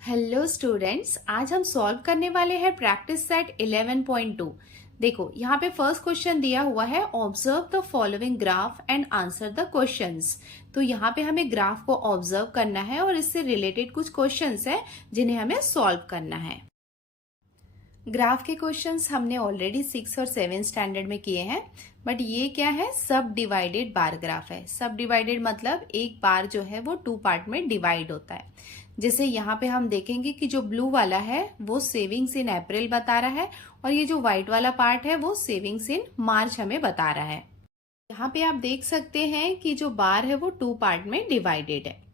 Hello students, आज हम solve करने वाले हैं प्रैक्टिस सेट 11.2। देखो यहाँ पे फर्स्ट क्वेश्चन दिया हुआ है, observe the following graph and answer the questions. तो यहाँ पे हमें ग्राफ को ऑब्जर्व करना है और इससे रिलेटेड कुछ क्वेश्चंस है जिन्हें हमें सॉल्व करना है। ग्राफ के क्वेश्चंस हमने ऑलरेडी 6 और 7 स्टैंडर्ड में किए हैं, बट ये क्या है, सब डिवाइडेड बार ग्राफ है। सब डिवाइडेड मतलब एक बार जो है वो 2 पार्ट में डिवाइड होता है। जैसे यहाँ पे हम देखेंगे कि जो ब्लू वाला है वो सेविंग्स इन अप्रैल बता रहा है और ये जो व्हाइट वाला पार्ट है वो सेविंग्स इन मार्च हमें बता रहा है। यहाँ पे आप देख सकते हैं कि जो बार है वो 2 पार्ट में डिवाइडेड है।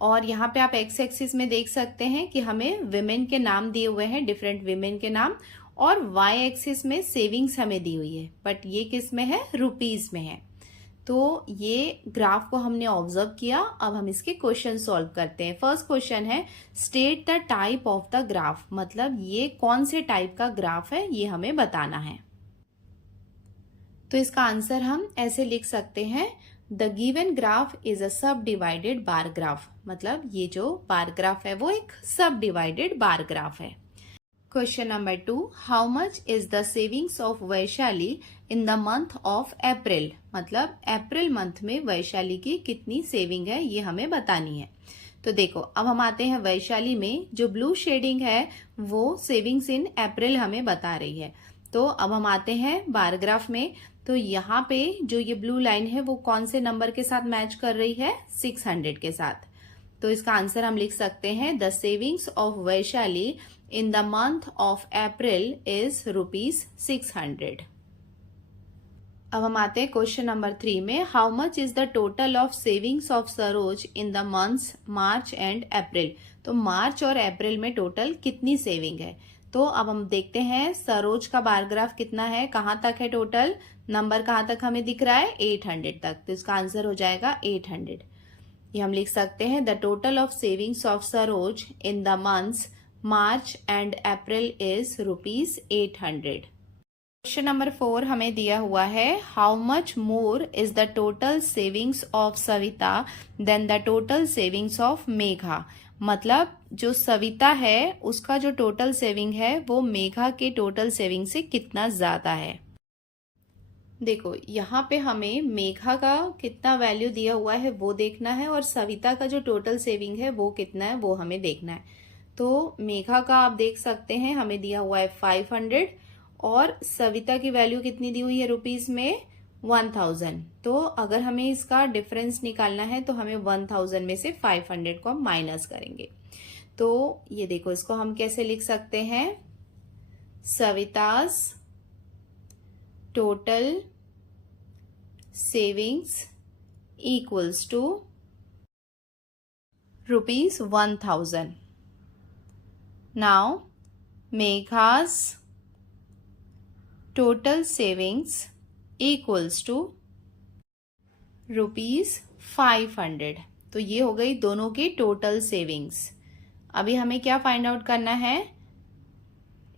और यहाँ पे आप एक्स एक्सिस में देख सकते हैं कि हमें विमेन के नाम दिए हुए हैं, डिफरेंट विमेन के नाम, और वाई एक्सिस में सेविंग्स हमें दी हुई है, बट ये किस में है, रुपीज में है। तो ये ग्राफ को हमने ऑब्जर्व किया। अब हम इसके क्वेश्चन सॉल्व करते हैं। फर्स्ट क्वेश्चन है, state the type of the graph, मतलब ये कौन से टाइप का ग्राफ है ये हमें बताना है। तो इसका आंसर हम ऐसे लिख सकते हैं, the given graph is a सब डिवाइडेड बार ग्राफ, मतलब ये जो बार ग्राफ है वो एक सब डिवाइडेड बार ग्राफ है। Question number 2, how much is the savings of Vaishali in the month of अप्रैल, मतलब अप्रैल मंथ में वैशाली की कितनी सेविंग है ये हमें बतानी है। तो देखो अब हम आते हैं वैशाली में, जो ब्लू शेडिंग है वो सेविंग्स इन अप्रैल हमें बता रही है। तो अब हम आते हैं बार ग्राफ में। तो यहाँ पे जो ये ब्लू लाइन है वो कौन से नंबर के साथ मैच कर रही है, 600 के साथ। तो इसका आंसर हम लिख सकते हैं, the savings of Vaishali in the month of April is ₹600। अब हम आते हैं क्वेश्चन नंबर 3 में, how much is the total of savings of Saroj in the months March and अप्रैल। तो मार्च और अप्रैल में टोटल कितनी सेविंग है। तो अब हम देखते हैं सरोज का बार ग्राफ कितना है, कहाँ तक है, टोटल नंबर कहाँ तक हमें दिख रहा है, 800 तक। तो इसका आंसर हो जाएगा 800। ये हम लिख सकते हैं, the total of savings of Saroj in the months March and April is ₹800। Question number 4 हमें दिया हुआ है, how much more is the total savings of Savita than the total savings of Megha, मतलब जो सविता है उसका जो टोटल सेविंग है वो मेघा के टोटल सेविंग से कितना ज्यादा है। देखो यहाँ पे हमें मेघा का कितना वैल्यू दिया हुआ है वो देखना है और सविता का जो टोटल सेविंग है वो कितना है वो हमें देखना है। तो मेघा का आप देख सकते हैं हमें दिया हुआ है 500 और सविता की वैल्यू कितनी दी हुई है रुपीस में, 1000। तो अगर हमें इसका डिफरेंस निकालना है तो हमें 1000 में से 500 को हम माइनस करेंगे। तो ये देखो इसको हम कैसे लिख सकते हैं, सवितास total savings equals to ₹1000. Now Megha's total savings equals to ₹500। तो ये हो गई दोनों की टोटल सेविंग्स। अभी हमें क्या फाइंड आउट करना है,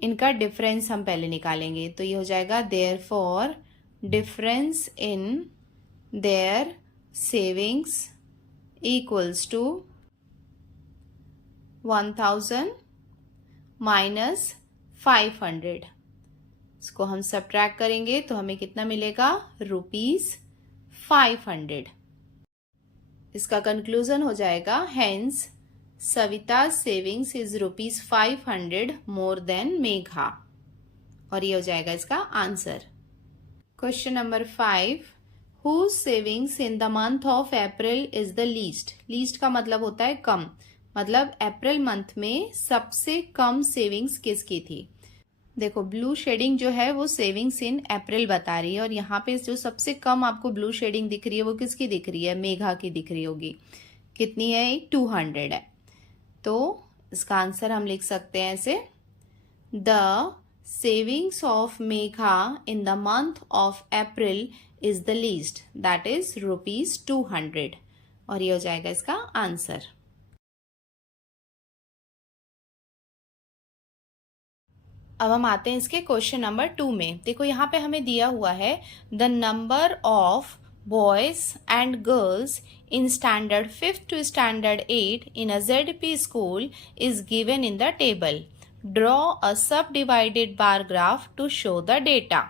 इनका डिफरेंस हम पहले निकालेंगे। तो ये हो जाएगा, therefore difference in their savings equals to 1000 minus 500। इसको हम सब्ट्रैक्ट करेंगे तो हमें कितना मिलेगा, ₹500। इसका कंक्लूजन हो जाएगा, hence Savita savings is ₹500 more than Megha, और ये हो जाएगा इसका answer. Question number 5, whose savings in the month of April is the least. Least का मतलब होता है कम, मतलब अप्रैल मंथ में सबसे कम सेविंग्स किसकी थी। देखो ब्लू शेडिंग जो है वो सेविंग्स इन अप्रैल बता रही है और यहाँ पे जो सबसे कम आपको ब्लू शेडिंग दिख रही है वो किसकी दिख रही है, मेघा की दिख रही होगी। कितनी है, 200 है। तो इसका आंसर हम लिख सकते हैं ऐसे, the savings of Megha in the month of April is the least, that is ₹200, और ये हो जाएगा इसका आंसर। अब हम आते हैं इसके क्वेश्चन नंबर 2 में। देखो यहाँ पे हमें दिया हुआ है, the number of boys and girls in standard 5th to standard 8 in a ZP school is given in the table. Draw a subdivided bar graph to show the data.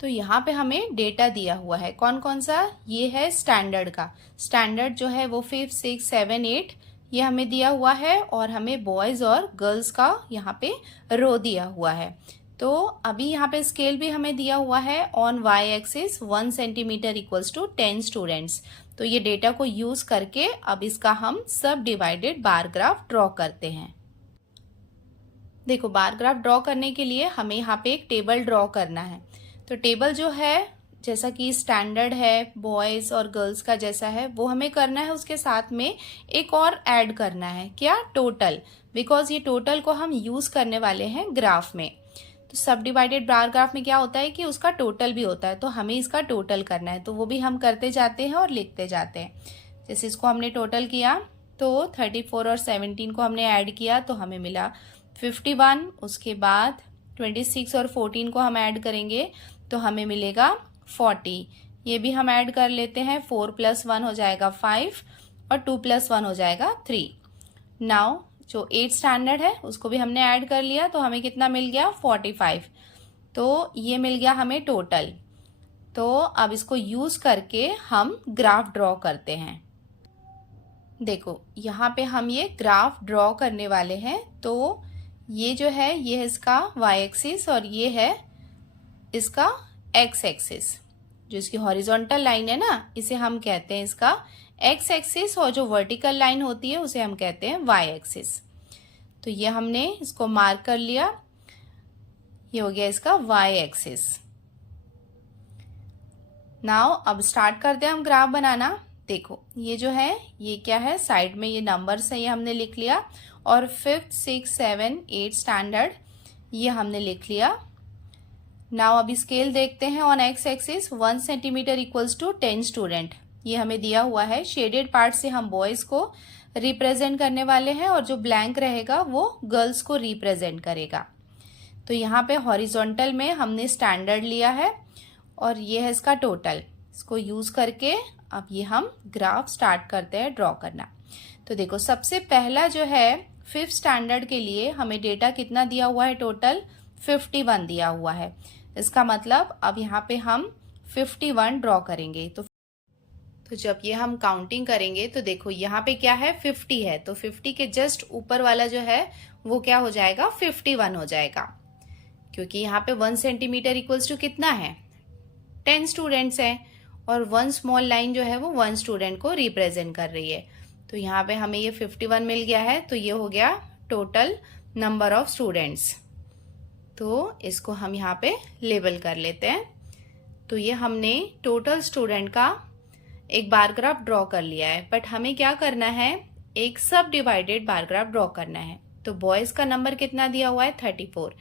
तो यहाँ पे हमें डेटा दिया हुआ है, कौन कौन सा, ये है स्टैंडर्ड का। स्टैंडर्ड जो है वो 5, 6, 7, 8 ये हमें दिया हुआ है, और हमें बॉयज़ और गर्ल्स का यहाँ पे रो दिया हुआ है। तो अभी यहाँ पे स्केल भी हमें दिया हुआ है, on Y axis 1 centimetre equals to 10 students. तो ये डेटा को यूज करके अब इसका हम सब डिवाइडेड बार ग्राफ ड्रॉ करते हैं। देखो, बार ग्राफ ड्रॉ करने के लिए हमें यहाँ पे एक टेबल ड्रॉ करना है। तो टेबल जो है, जैसा कि स्टैंडर्ड है, बॉयज़ और गर्ल्स का जैसा है, वो हमें करना है। उसके साथ में एक और ऐड करना है, क्या, टोटल, बिकॉज ये टोटल को हम यूज करने वाले हैं ग्राफ में। तो सब डिवाइडेड बार ग्राफ में क्या होता है कि उसका टोटल भी होता है, तो हमें इसका टोटल करना है। तो वो भी हम करते जाते हैं और लिखते जाते हैं। जैसे इसको हमने टोटल किया तो 34 और 17 को हमने ऐड किया तो हमें मिला 51। उसके बाद 26 और 14 को हम ऐड करेंगे तो हमें मिलेगा 40। ये भी हम ऐड कर लेते हैं, 4 + 1 हो जाएगा 5 और 2 + 1 हो जाएगा 3। नाउ जो 8 स्टैंडर्ड है उसको भी हमने ऐड कर लिया तो हमें कितना मिल गया, 45। तो ये मिल गया हमें टोटल। तो अब इसको यूज करके हम ग्राफ ड्रॉ करते हैं। देखो, यहाँ पे हम ये ग्राफ ड्रॉ करने वाले हैं। तो ये जो है ये है इसका वाई एक्सिस और ये है इसका एक्स एक्सिस। जो इसकी हॉरिजॉन्टल लाइन है ना, इसे हम कहते हैं इसका एक्स एक्सिस, और जो वर्टिकल लाइन होती है उसे हम कहते हैं वाई एक्सिस। तो ये हमने इसको मार्क कर लिया, ये हो गया इसका वाई एक्सिस। नाउ अब स्टार्ट करते हैं हम ग्राफ बनाना। देखो, ये जो है ये क्या है, साइड में ये नंबर्स है, ये हमने लिख लिया, और 5th, 6th, 7th, 8th standard ये हमने लिख लिया। नाउ अभी स्केल देखते हैं। On X axis 1 centimetre equals to 10 student, ये हमें दिया हुआ है। शेडेड पार्ट से हम बॉयज को रिप्रेजेंट करने वाले हैं और जो ब्लैंक रहेगा वो गर्ल्स को रिप्रेजेंट करेगा। तो यहाँ पे हॉरिजॉन्टल में हमने स्टैंडर्ड लिया है और ये है इसका टोटल। इसको यूज करके अब ये हम ग्राफ स्टार्ट करते हैं ड्रॉ करना। तो देखो, सबसे पहला जो है 5th स्टैंडर्ड के लिए हमें डेटा कितना दिया हुआ है, टोटल 51 दिया हुआ है। इसका मतलब अब यहाँ पे हम 51 ड्रॉ करेंगे। तो जब ये हम काउंटिंग करेंगे तो देखो यहाँ पे क्या है, 50 है, तो 50 के जस्ट ऊपर वाला जो है वो क्या हो जाएगा, 51 हो जाएगा, क्योंकि यहाँ पे 1 सेंटीमीटर इक्वल्स टू कितना है, 10 स्टूडेंट्स हैं, और 1 स्मॉल लाइन जो है वो 1 स्टूडेंट को रिप्रेजेंट कर रही है। तो यहाँ पे हमें ये 51 मिल गया है, तो ये हो गया टोटल नंबर ऑफ स्टूडेंट्स। तो इसको हम यहाँ पे लेबल कर लेते हैं। तो ये हमने टोटल स्टूडेंट का एक बार ग्राफ ड्रॉ कर लिया है, बट हमें क्या करना है, एक सब डिवाइडेड बार ग्राफ ड्रॉ करना है। तो बॉयज का नंबर कितना दिया हुआ है, 34।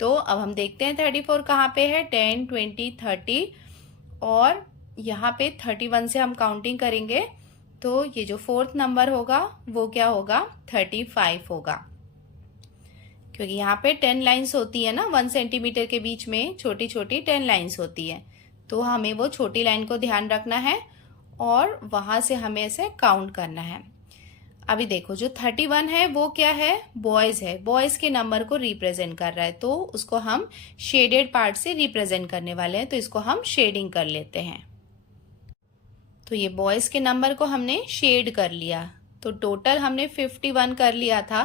तो अब हम देखते हैं 34 कहाँ पे है, 10, 20, 30, और यहाँ पे 31 से हम काउंटिंग करेंगे तो ये जो 4th नंबर होगा वो क्या होगा, 35 होगा, क्योंकि यहाँ पे 10 लाइंस होती है ना, 1 सेंटीमीटर के बीच में छोटी छोटी 10 लाइंस होती है। तो हमें वो छोटी लाइन को ध्यान रखना है और वहां से हमें इसे काउंट करना है। अभी देखो, जो 31 है वो क्या है, बॉयज है, बॉयज के नंबर को रिप्रेजेंट कर रहा है, तो उसको हम शेडेड पार्ट से रिप्रेजेंट करने वाले हैं। तो इसको हम शेडिंग कर लेते हैं। तो ये बॉयज के नंबर को हमने शेड कर लिया। तो टोटल हमने 51 कर लिया था,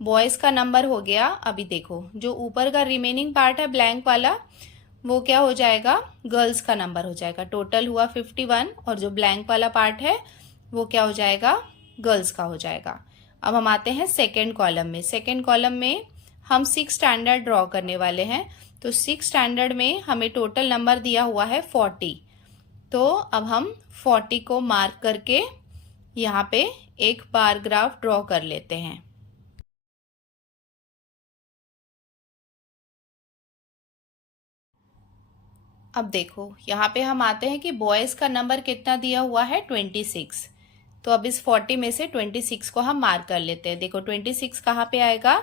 बॉयज का नंबर हो गया। अभी देखो, जो ऊपर का रिमेनिंग पार्ट है ब्लैंक वाला, वो क्या हो जाएगा, गर्ल्स का नंबर हो जाएगा। टोटल हुआ 51 और जो ब्लैंक वाला पार्ट है वो क्या हो जाएगा, गर्ल्स का हो जाएगा। अब हम आते हैं सेकेंड कॉलम में। सेकेंड कॉलम में हम 6 स्टैंडर्ड ड्रॉ करने वाले हैं। तो 6 स्टैंडर्ड में हमें टोटल नंबर दिया हुआ है 40। तो अब हम 40 को मार्क करके यहाँ पे एक बार ग्राफ ड्रॉ कर लेते हैं। अब देखो, यहाँ पे हम आते हैं कि बॉयज का नंबर कितना दिया हुआ है, 26। तो अब इस 40 में से 26 को हम मार्क कर लेते हैं। देखो 26 कहाँ पे आएगा,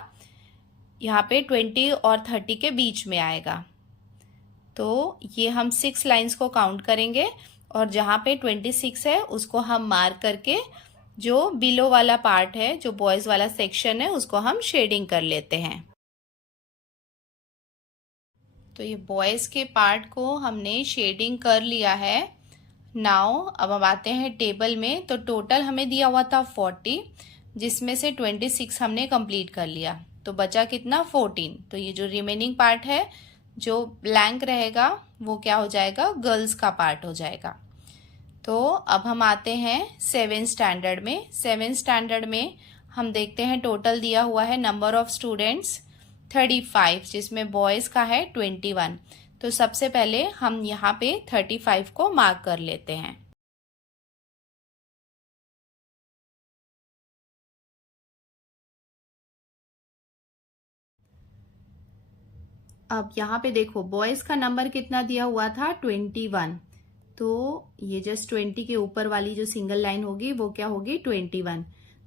यहाँ पे 20 और 30 के बीच में आएगा। तो ये हम 6 लाइंस को काउंट करेंगे और जहाँ पे 26 है उसको हम मार्क करके जो बिलो वाला पार्ट है, जो बॉयज़ वाला सेक्शन है, उसको हम शेडिंग कर लेते हैं। तो ये बॉयज़ के पार्ट को हमने शेडिंग कर लिया है। नाउ अब हम आते हैं टेबल में। तो टोटल हमें दिया हुआ था 40, जिसमें से 26 हमने कंप्लीट कर लिया, तो बचा कितना 14। तो ये जो रिमेनिंग पार्ट है, जो ब्लैंक रहेगा, वो क्या हो जाएगा, गर्ल्स का पार्ट हो जाएगा। तो अब हम आते हैं 7th स्टैंडर्ड में। 7th स्टैंडर्ड में हम देखते हैं टोटल दिया हुआ है नंबर ऑफ स्टूडेंट्स 35, जिसमें बॉयज़ का है 21। तो सबसे पहले हम यहाँ पे 35 को मार्क कर लेते हैं। अब यहाँ पे देखो बॉयज़ का नंबर कितना दिया हुआ था 21। तो ये जस्ट 20 के ऊपर वाली जो सिंगल लाइन होगी वो क्या होगी 21।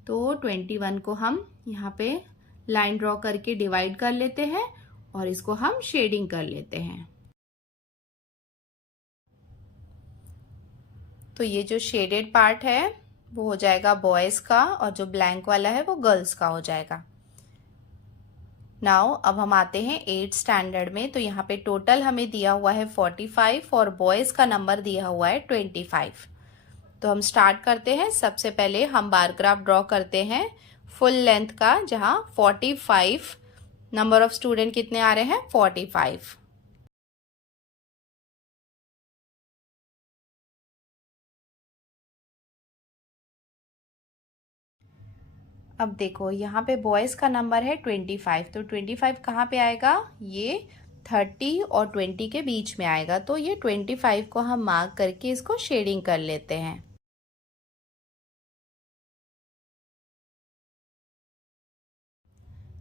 तो 21 को हम यहाँ पे लाइन ड्रॉ करके डिवाइड कर लेते हैं और इसको हम शेडिंग कर लेते हैं। तो ये जो शेडेड पार्ट है वो हो जाएगा बॉयज का, और जो ब्लैंक वाला है वो गर्ल्स का हो जाएगा। नाउ अब हम आते हैं 8th स्टैंडर्ड में। तो यहाँ पे टोटल हमें दिया हुआ है 45 और बॉयज का नंबर दिया हुआ है 25। तो हम स्टार्ट करते हैं। सबसे पहले हम बार ग्राफ ड्रॉ करते हैं फुल लेंथ का, जहाँ 45 नंबर ऑफ स्टूडेंट कितने आ रहे हैं 45। अब देखो यहाँ पे बॉयज़ का नंबर है 25, तो 25 कहाँ पे आएगा, ये 30 और 20 के बीच में आएगा। तो ये 25 को हम मार्क करके इसको शेडिंग कर लेते हैं।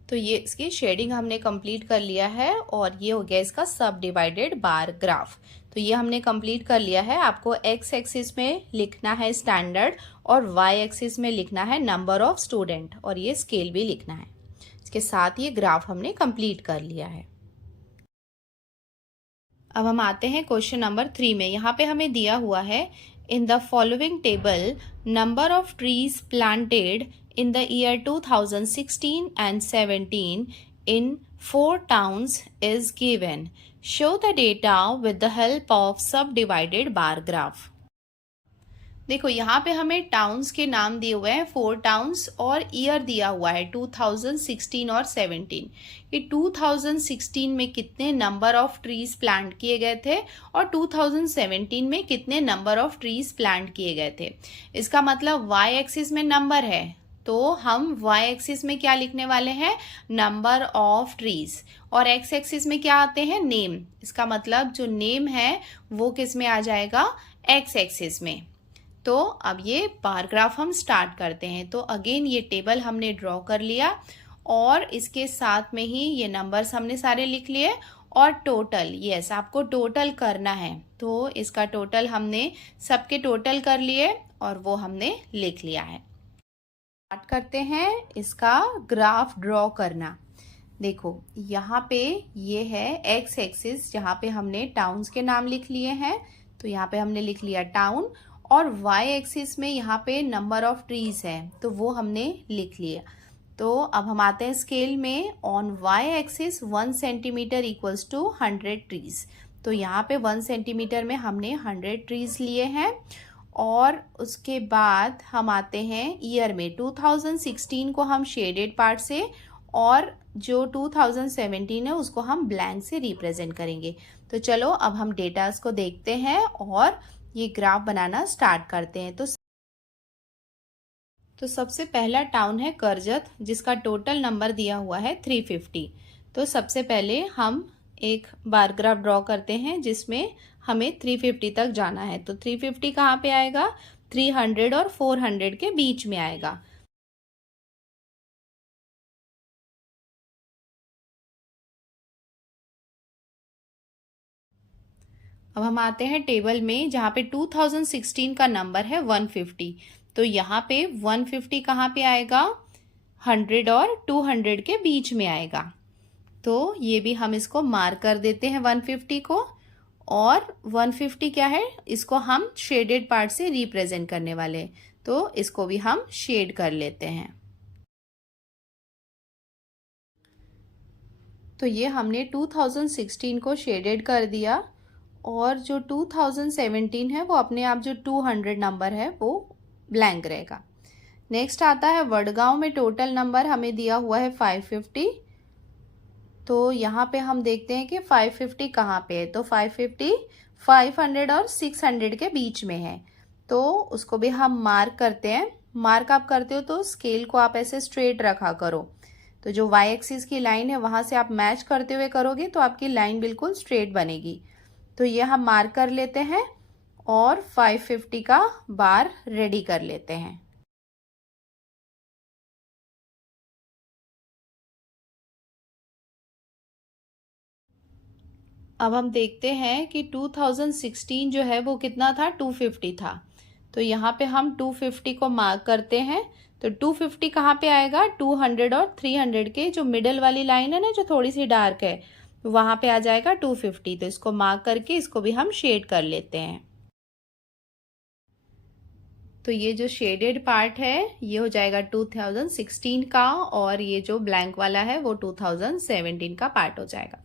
तो ये इसकी शेडिंग हमने कंप्लीट कर लिया है और ये हो गया इसका सब डिवाइडेड बार ग्राफ। तो ये हमने कंप्लीट कर लिया है। आपको एक्स एक्सिस में लिखना है स्टैंडर्ड और वाई एक्सिस में लिखना है नंबर ऑफ स्टूडेंट, और ये स्केल भी लिखना है। इसके साथ ये ग्राफ हमने कंप्लीट कर लिया है। अब हम आते हैं क्वेश्चन नंबर 3 में। यहाँ पे हमें दिया हुआ है in the following table number of trees planted in the year 2016 and 17 in 4 towns is given. Show the data with the help of subdivided bar graph. देखो यहाँ पे हमें टाउन्स के नाम दिए हुए हैं 4 टाउन्स और ईयर दिया हुआ है 2016 और 17। ये 2016 में कितने नंबर ऑफ ट्रीज प्लांट किए गए थे और 2017 में कितने नंबर ऑफ ट्रीज प्लांट किए गए थे। इसका मतलब वाई एक्सिस में नंबर है, तो हम वाई एक्सिस में क्या लिखने वाले हैं, नंबर ऑफ ट्रीज, और एक्स एक्सिस में क्या आते हैं, नेम। इसका मतलब जो नेम है वो किस में आ जाएगा, एक्स एक्सिस में। तो अब ये बार ग्राफ हम स्टार्ट करते हैं। तो अगेन ये टेबल हमने ड्रॉ कर लिया और इसके साथ में ही ये नंबर्स हमने सारे लिख लिए और टोटल, यस आपको टोटल करना है। तो इसका टोटल हमने सबके टोटल कर लिए और वो हमने लिख लिया है। स्टार्ट करते हैं इसका ग्राफ ड्रॉ करना। देखो यहाँ पे ये है एक्स एक्सिस, जहाँ पे हमने टाउन्स के नाम लिख लिए हैं। तो यहाँ पे हमने लिख लिया टाउन, और वाई एक्सिस में यहाँ पे नंबर ऑफ ट्रीज है तो वो हमने लिख लिया। तो अब हम आते हैं स्केल में। On Y axis 1 centimetre equals to 100 trees. तो यहाँ पे 1 सेंटीमीटर में हमने 100 ट्रीज लिए हैं। और उसके बाद हम आते हैं ईयर में। 2016 को हम शेडेड पार्ट से और जो 2017 है उसको हम ब्लैंक से रिप्रेजेंट करेंगे। तो चलो अब हम डेटास को देखते हैं और ये ग्राफ बनाना स्टार्ट करते हैं। तो सबसे पहला टाउन है करजत, जिसका टोटल नंबर दिया हुआ है 350। तो सबसे पहले हम एक बार ग्राफ ड्रॉ करते हैं जिसमें हमें 350 तक जाना है। तो 350 कहाँ पे आएगा, 300 और 400 के बीच में आएगा। अब हम आते हैं टेबल में, जहाँ पे 2016 का नंबर है 150। तो यहाँ पे 150 कहाँ पे आएगा, 100 और 200 के बीच में आएगा। तो ये भी हम इसको मार्क कर देते हैं 150 को। और 150 क्या है, इसको हम शेडेड पार्ट से रिप्रेजेंट करने वाले हैं, तो इसको भी हम शेड कर लेते हैं। तो ये हमने 2016 को शेडेड कर दिया और जो 2017 है वो अपने आप जो 200 नंबर है वो ब्लैंक रहेगा। नेक्स्ट आता है वडगांव में टोटल नंबर हमें दिया हुआ है 550। तो यहाँ पे हम देखते हैं कि 550 कहाँ पे है, तो 550 500 और 600 के बीच में है, तो उसको भी हम मार्क करते हैं। मार्क आप करते हो तो स्केल को आप ऐसे स्ट्रेट रखा करो, तो जो वाई एक्सिस की लाइन है वहाँ से आप मैच करते हुए करोगे तो आपकी लाइन बिल्कुल स्ट्रेट बनेगी। तो ये हम मार्क कर लेते हैं और 550 का बार रेडी कर लेते हैं। अब हम देखते हैं कि 2016 जो है वो कितना था, 250 था। तो यहाँ पे हम 250 को मार्क करते हैं। तो 250 कहाँ पे आएगा, 200 और 300 के जो मिडल वाली लाइन है ना, जो थोड़ी सी डार्क है, वहाँ पे आ जाएगा 250। तो इसको मार्क करके इसको भी हम शेड कर लेते हैं। तो ये जो शेडेड पार्ट है ये हो जाएगा 2016 का, और ये जो ब्लैंक वाला है वो 2017 का पार्ट हो जाएगा।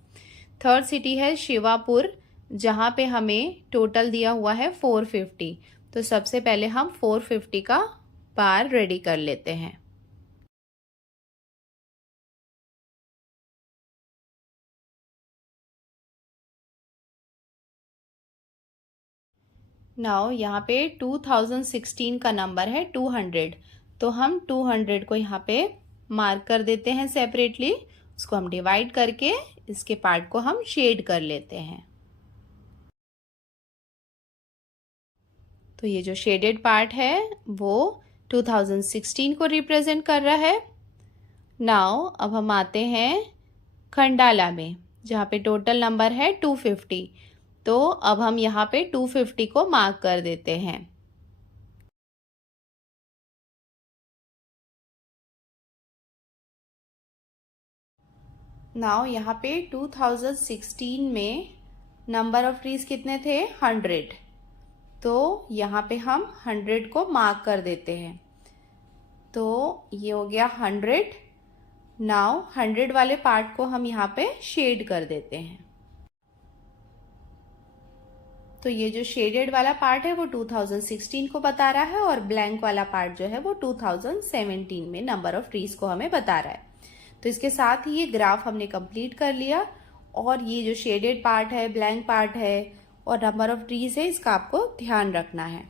थर्ड सिटी है शिवापुर, जहाँ पे हमें टोटल दिया हुआ है 450। तो सबसे पहले हम 450 का बार रेडी कर लेते हैं। नाउ यहाँ पे 2016 का नंबर है 200, तो हम 200 को यहाँ पे मार्क कर देते हैं सेपरेटली। उसको हम डिवाइड करके इसके पार्ट को हम शेड कर लेते हैं। तो ये जो शेडेड पार्ट है वो 2016 को रिप्रेजेंट कर रहा है। नाउ अब हम आते हैं खंडाला में, जहाँ पे टोटल नंबर है 250। तो अब हम यहाँ पे 250 को मार्क कर देते हैं। नाउ यहाँ पे 2016 में नंबर ऑफ ट्रीज कितने थे, 100। तो यहाँ पे हम 100 को मार्क कर देते हैं। तो ये हो गया 100। नाउ 100 वाले पार्ट को हम यहाँ पे शेड कर देते हैं। तो ये जो शेडेड वाला पार्ट है वो 2016 को बता रहा है, और ब्लैंक वाला पार्ट जो है वो 2017 में नंबर ऑफ ट्रीज को हमें बता रहा है। तो इसके साथ ही ये ग्राफ हमने कंप्लीट कर लिया, और ये जो शेडेड पार्ट है, ब्लैंक पार्ट है और नंबर ऑफ ट्रीज है, इसका आपको ध्यान रखना है।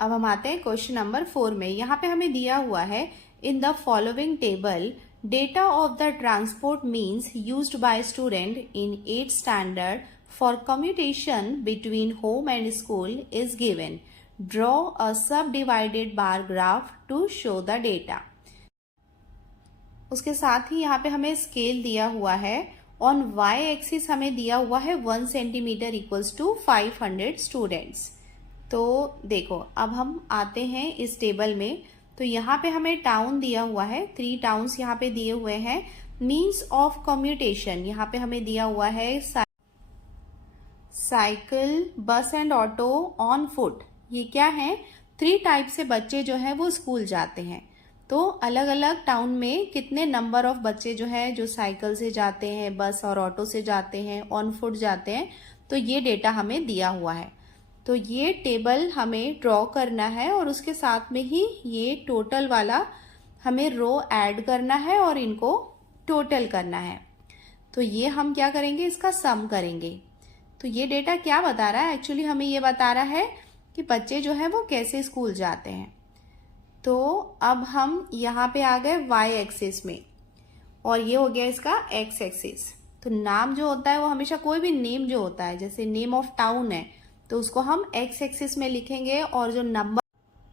अब हम आते हैं क्वेश्चन नंबर 4 में। यहाँ पे हमें दिया हुआ है, in the following table data of the transport means used by student in 8th standard for commutation between home and school is given. Draw a subdivided bar graph to show the data. उसके साथ ही यहाँ पे हमें scale दिया हुआ है। On Y axis हमें दिया हुआ है 1 सेंटीमीटर इक्वल्स टू 500 स्टूडेंट्स। तो देखो अब हम आते हैं इस टेबल में। तो यहाँ पे हमें टाउन दिया हुआ है, 3 टाउन्स यहाँ पे दिए हुए हैं। मीन्स ऑफ कम्यूटेशन यहाँ पे हमें दिया हुआ है साइकिल, बस एंड ऑटो, ऑन फुट। ये क्या है, 3 टाइप से बच्चे जो है वो स्कूल जाते हैं। तो अलग अलग टाउन में कितने नंबर ऑफ बच्चे जो है जो साइकिल से जाते हैं, बस और ऑटो से जाते हैं, ऑन फुट जाते हैं, तो ये डेटा हमें दिया हुआ है। तो ये टेबल हमें ड्रॉ करना है, और उसके साथ में ही ये टोटल वाला हमें रो ऐड करना है और इनको टोटल करना है। तो ये हम क्या करेंगे, इसका सम करेंगे। तो ये डेटा क्या बता रहा है, एक्चुअली हमें ये बता रहा है कि बच्चे जो है वो कैसे स्कूल जाते हैं। तो अब हम यहाँ पे आ गए वाई एक्सिस में, और ये हो गया इसका एक्स एक्सिस। तो नाम जो होता है वो हमेशा, कोई भी नेम जो होता है, जैसे नेम ऑफ टाउन है तो उसको हम एक्स एक्सिस में लिखेंगे, और जो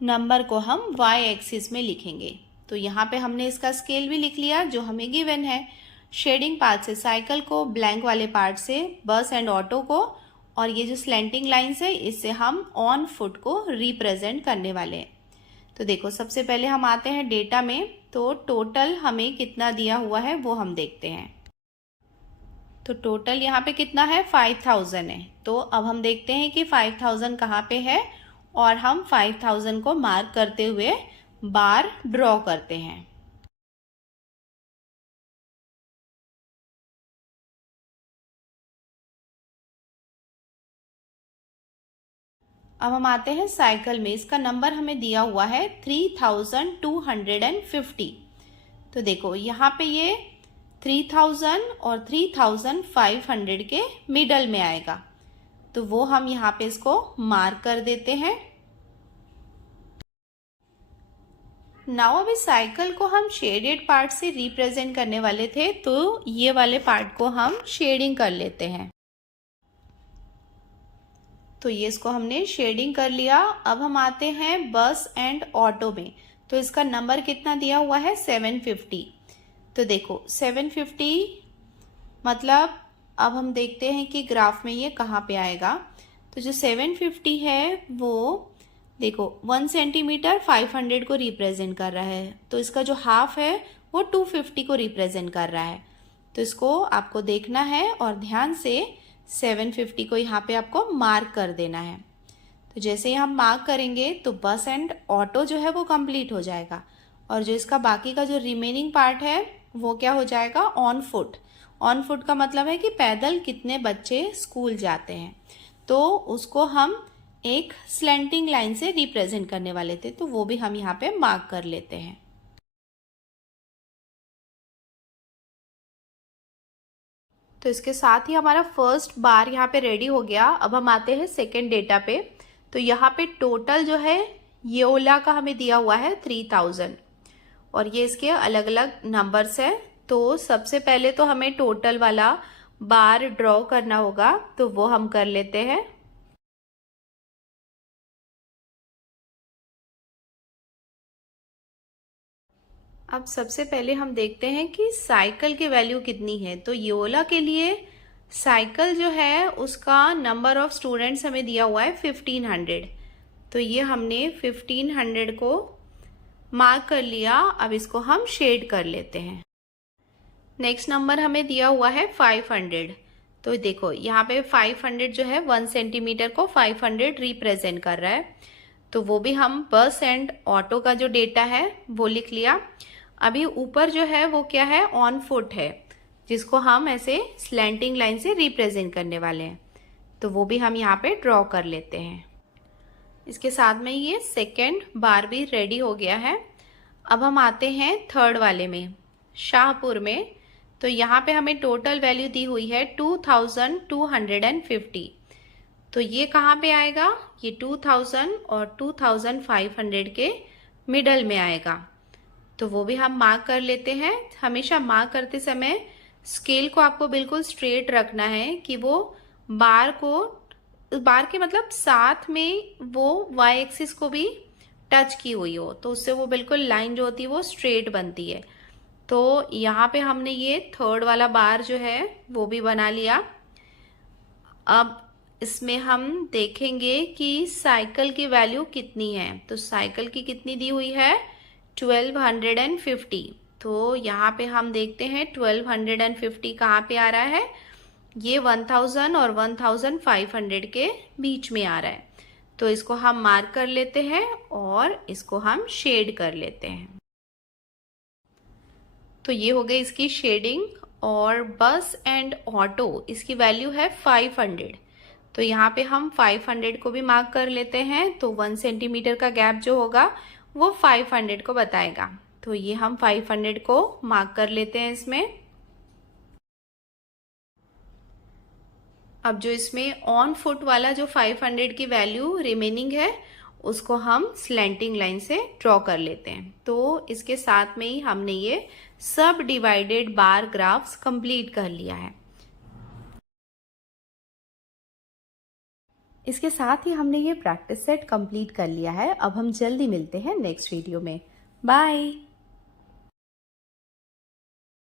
नंबर को हम वाई एक्सिस में लिखेंगे। तो यहाँ पे हमने इसका स्केल भी लिख लिया जो हमें गिवन है। शेडिंग पार्ट से साइकिल को, ब्लैंक वाले पार्ट से बस एंड ऑटो को, और ये जो स्लैंटिंग लाइंस है इससे हम ऑन फुट को रिप्रेजेंट करने वाले हैं। तो देखो सबसे पहले हम आते हैं डेटा में। तो टोटल हमें कितना दिया हुआ है वो हम देखते हैं। तो टोटल यहाँ पे कितना है 5000 है। तो अब हम देखते हैं कि 5000 कहाँ पे है और हम 5000 को मार्क करते हुए बार ड्रॉ करते हैं। अब हम आते हैं साइकिल में। इसका नंबर हमें दिया हुआ है 3250। तो देखो यहाँ पे ये 3000 और 3500 के मिडल में आएगा, तो वो हम यहाँ पे इसको मार्क कर देते हैं। नाउ अभी साइकिल को हम शेडेड पार्ट से रिप्रेजेंट करने वाले थे, तो ये वाले पार्ट को हम शेडिंग कर लेते हैं। तो ये इसको हमने शेडिंग कर लिया। अब हम आते हैं बस एंड ऑटो में। तो इसका नंबर कितना दिया हुआ है 750। तो देखो 750 मतलब अब हम देखते हैं कि ग्राफ में ये कहाँ पे आएगा। तो जो 750 है वो देखो 1 सेंटीमीटर 500 को रिप्रेजेंट कर रहा है, तो इसका जो हाफ है वो 250 को रिप्रेजेंट कर रहा है। तो इसको आपको देखना है और ध्यान से 750 को यहाँ पे आपको मार्क कर देना है। तो जैसे ही हम मार्क करेंगे तो बस एंड ऑटो जो है वो कंप्लीट हो जाएगा, और जो इसका बाकी का जो रिमेनिंग पार्ट है वो क्या हो जाएगा ऑन फुट। ऑन फुट का मतलब है कि पैदल कितने बच्चे स्कूल जाते हैं, तो उसको हम एक स्लैंटिंग लाइन से रिप्रेजेंट करने वाले थे, तो वो भी हम यहाँ पे मार्क कर लेते हैं। तो इसके साथ ही हमारा फर्स्ट बार यहाँ पे रेडी हो गया। अब हम आते हैं सेकेंड डेटा पे। तो यहाँ पे टोटल जो है ये ओला का हमें दिया हुआ है 3000, और ये इसके अलग अलग नंबर्स है। तो सबसे पहले तो हमें टोटल वाला बार ड्रॉ करना होगा, तो वो हम कर लेते हैं। अब सबसे पहले हम देखते हैं कि साइकिल की वैल्यू कितनी है। तो योला के लिए साइकिल जो है उसका नंबर ऑफ स्टूडेंट्स हमें दिया हुआ है 1500। तो ये हमने 1500 को मार्क कर लिया। अब इसको हम शेड कर लेते हैं। नेक्स्ट नंबर हमें दिया हुआ है 500। तो देखो यहाँ पे 500 जो है 1 सेंटीमीटर को 500 रिप्रेजेंट कर रहा है, तो वो भी हम बस एंड ऑटो का जो डेटा है वो लिख लिया। अभी ऊपर जो है वो क्या है ऑन फुट है, जिसको हम ऐसे स्लैंटिंग लाइन से रिप्रेजेंट करने वाले हैं, तो वो भी हम यहाँ पे ड्रॉ कर लेते हैं। इसके साथ में ये सेकेंड बार भी रेडी हो गया है। अब हम आते हैं थर्ड वाले में, शाहपुर में। तो यहाँ पे हमें टोटल वैल्यू दी हुई है 2250। तो ये कहाँ पे आएगा, ये 2000 और 2500 के मिडल में आएगा, तो वो भी हम मार्क कर लेते हैं। हमेशा मार्क करते समय स्केल को आपको बिल्कुल स्ट्रेट रखना है कि वो बार के मतलब साथ में वो वाई एक्सिस को भी टच की हुई हो, तो उससे वो बिल्कुल लाइन जो होती है वो स्ट्रेट बनती है। तो यहाँ पे हमने ये थर्ड वाला बार जो है वो भी बना लिया। अब इसमें हम देखेंगे कि साइकिल की वैल्यू कितनी है। तो साइकिल की कितनी दी हुई है 1250। तो यहाँ पे हम देखते हैं 1250 कहाँ पे आ रहा है, ये 1000 और 1500 के बीच में आ रहा है। तो इसको हम मार्क कर लेते हैं और इसको हम शेड कर लेते हैं। तो ये हो गई इसकी शेडिंग। और बस एंड ऑटो इसकी वैल्यू है 500। तो यहाँ पे हम 500 को भी मार्क कर लेते हैं। तो 1 सेंटीमीटर का गैप जो होगा वो 500 को बताएगा। तो ये हम 500 को मार्क कर लेते हैं इसमें। अब जो इसमें ऑन फुट वाला जो 500 की वैल्यू रिमेनिंग है उसको हम स्लैंटिंग लाइन से ड्रॉ कर लेते हैं। तो इसके साथ में ही हमने ये सब डिवाइडेड बार ग्राफ्स कंप्लीट कर लिया है। इसके साथ ही हमने ये प्रैक्टिस सेट कंप्लीट कर लिया है। अब हम जल्दी मिलते हैं नेक्स्ट वीडियो में। बाय।